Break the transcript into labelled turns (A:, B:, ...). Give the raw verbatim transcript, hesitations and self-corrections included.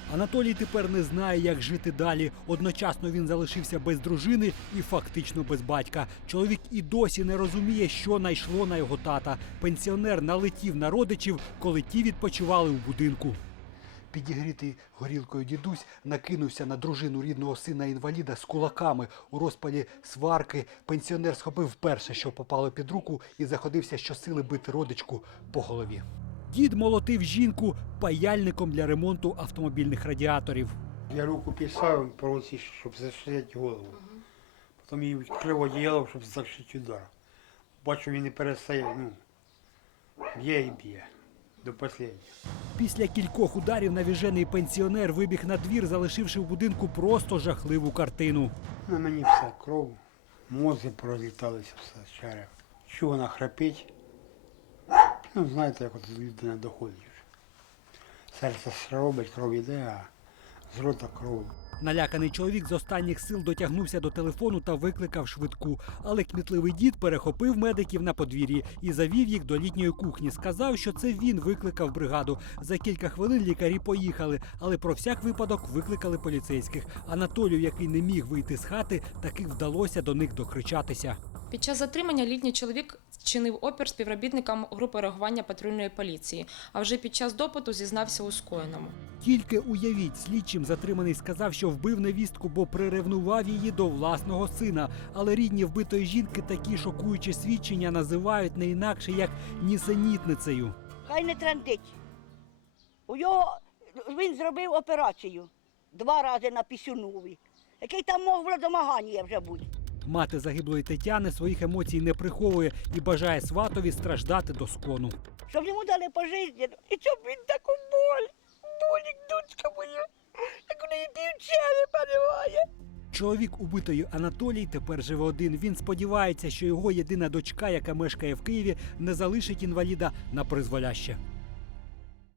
A: Анатолій тепер не знає, як жити далі. Одночасно він залишився без дружини і фактично без батька. Чоловік і досі не розуміє, що найшло на його тата. Пенсіонер налетів на родичів, коли ті відпочивали у будинку. Підігрітий горілкою дідусь накинувся на дружину рідного сина-інваліда з кулаками. У розпалі сварки пенсіонер схопив перше, що попало під руку, і заходився щосили бити родичку по голові. Дід молотив жінку паяльником для ремонту автомобільних радіаторів.
B: Я руку підставив по руці, щоб зашити голову. Потім її відкрив одіяло, щоб зашити удар. Бачу, він не перестає, ну, б'є і б'є. До останнього.
A: Після кількох ударів навіжений пенсіонер вибіг на двір, залишивши в будинку просто жахливу картину.
B: На мені все, кров, мозги порозліталися, все з череп. Чого вона храпить? Ну, знаєте, як от людина доходить вже. Серце робить, кров йде, а з рота кров.
A: Наляканий чоловік з останніх сил дотягнувся до телефону та викликав швидку. Але кмітливий дід перехопив медиків на подвір'ї і завів їх до літньої кухні. Сказав, що це він викликав бригаду. За кілька хвилин лікарі поїхали, але про всяк випадок викликали поліцейських. Анатолію, який не міг вийти з хати, таки вдалося до них докричатися.
C: Під час затримання літній чоловік чинив опір співробітникам групи реагування патрульної поліції, а вже під час допиту зізнався у скоєному.
A: Тільки уявіть, слідчим затриманий сказав, що вбив невістку, бо приревнував її до власного сина. Але рідні вбитої жінки такі шокуючі свідчення називають не інакше, як нісенітницею.
D: Хай не трендить. У його, він зробив операцію два рази на пісюнові. Який там мог домагання вже бути.
A: Мати загиблої Тетяни своїх емоцій не приховує і бажає сватові страждати до скону.
D: Щоб йому дали пожиття, і щоб він таку боль, болік, дочка моя, як у неї півчерепа немає.
A: Чоловік убитої Анатолій тепер живе один. Він сподівається, що його єдина дочка, яка мешкає в Києві, не залишить інваліда на призволяще.